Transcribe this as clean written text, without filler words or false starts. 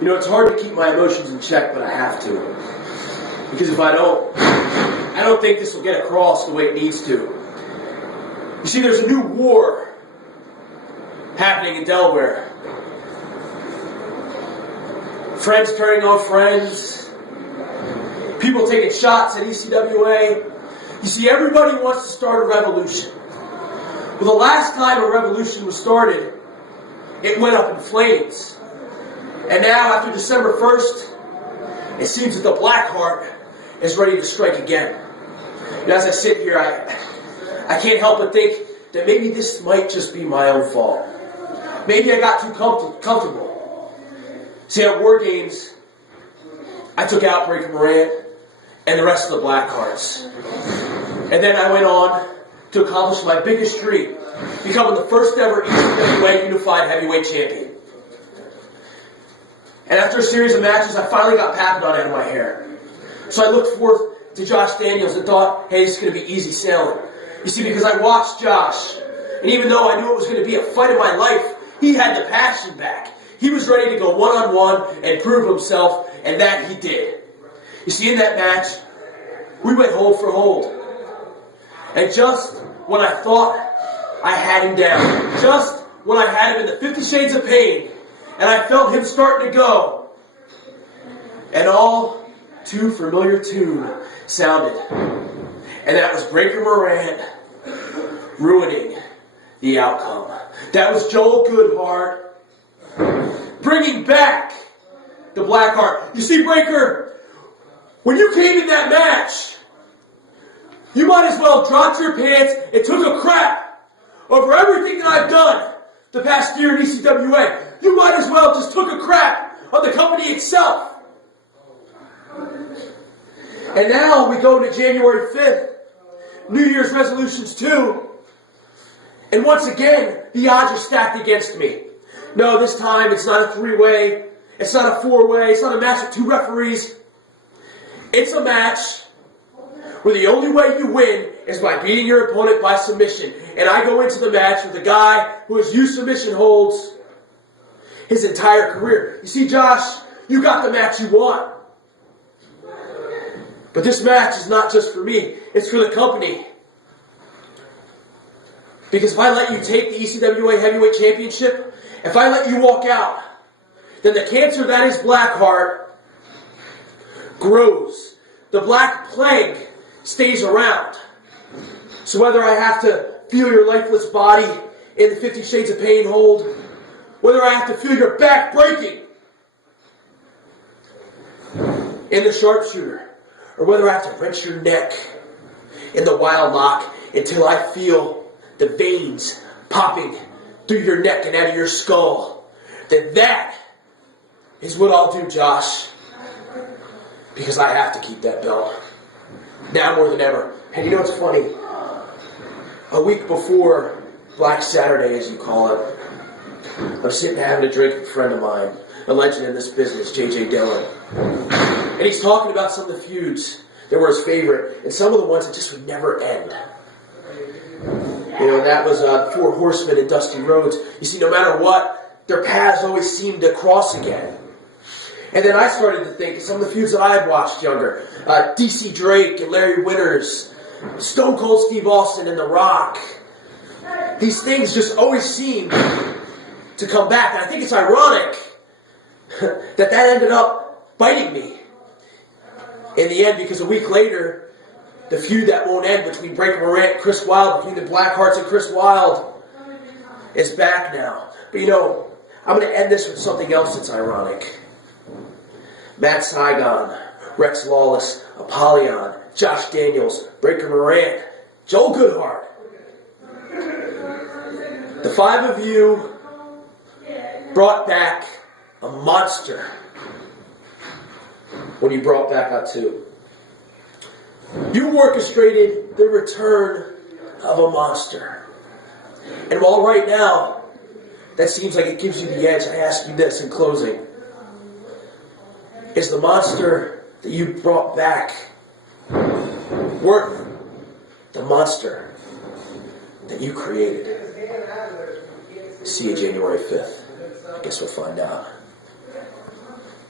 You know, it's hard to keep my emotions in check, but I have to. Because if I don't think this will get across the way it needs to. You see, there's a new war happening in Delaware. Friends turning on friends. People taking shots at ECWA. You see, everybody wants to start a revolution. Well, the last time a revolution was started, it went up in flames. And now, after December 1st, it seems that the Blackheart is ready to strike again. And as I sit here, I can't help but think that maybe this might just be my own fault. Maybe I got too comfortable. See, at War Games, I took out Breaker Morant and the rest of the Blackhearts. And then I went on to accomplish my biggest dream, becoming the first ever ECWA Unified Heavyweight Champion. And after a series of matches, I finally got Papadon out of my hair. So I looked forth to Josh Daniels and thought, hey, this is going to be easy sailing. You see, because I watched Josh, and even though I knew it was going to be a fight of my life, he had the passion back. He was ready to go one-on-one and prove himself, and that he did. You see, in that match, we went hold for hold. And just when I thought I had him down, just when I had him in the 50 Shades of Pain, and I felt him starting to go, an all too familiar tune sounded. And that was Breaker Morant ruining the outcome. That was Joel Goodhart bringing back the Blackheart. You see, Breaker, when you came in that match, you might as well have dropped your pants and took a crap over everything that I've done the past year in ECWA. You might as well just took a crap on the company itself. And now we go to January 5th, New Year's resolutions too. And once again, the odds are stacked against me. No, this time it's not a three-way, it's not a four-way, it's not a match with two referees. It's a match where the only way you win is by beating your opponent by submission. And I go into the match with a guy who has used submission holds his entire career. You see, Josh, you got the match you want. But this match is not just for me, it's for the company. Because if I let you take the ECWA Heavyweight Championship, if I let you walk out, then the cancer that is Blackheart grows. The Black Plague stays around. So whether I have to feel your lifeless body in the 50 Shades of Pain hold, whether I have to feel your back breaking in the sharpshooter, or whether I have to wrench your neck in the Wyldelock until I feel the veins popping through your neck and out of your skull, then that is what I'll do, Josh. Because I have to keep that belt. Now more than ever. And you know what's funny? A week before Black Saturday, as you call it, I'm sitting having a drink with a friend of mine, a legend in this business, J.J. Dillon. And he's talking about some of the feuds that were his favorite, and some of the ones that just would never end. You know, that was Four Horsemen and Dusty Rhodes. You see, no matter what, their paths always seemed to cross again. And then I started to think of some of the feuds that I had watched younger. D.C. Drake and Larry Winters, Stone Cold Steve Austin and The Rock. These things just always seemed to come back. And I think it's ironic that ended up biting me in the end, because a week later, the feud that won't end between Breaker Morant and Chris Wylde, between the Blackhearts and Chris Wylde, is back now. But you know, I'm going to end this with something else that's ironic. Matt Saigon, Rex Lawless, Apollyon, Josh Daniels, Breaker Morant, Joel Goodhart. The five of you brought back a monster when you brought back Atu. You orchestrated the return of a monster. And while right now that seems like it gives you the edge, I ask you this in closing. Is the monster that you brought back worth the monster that you created? See you January 5th. I guess we'll find out.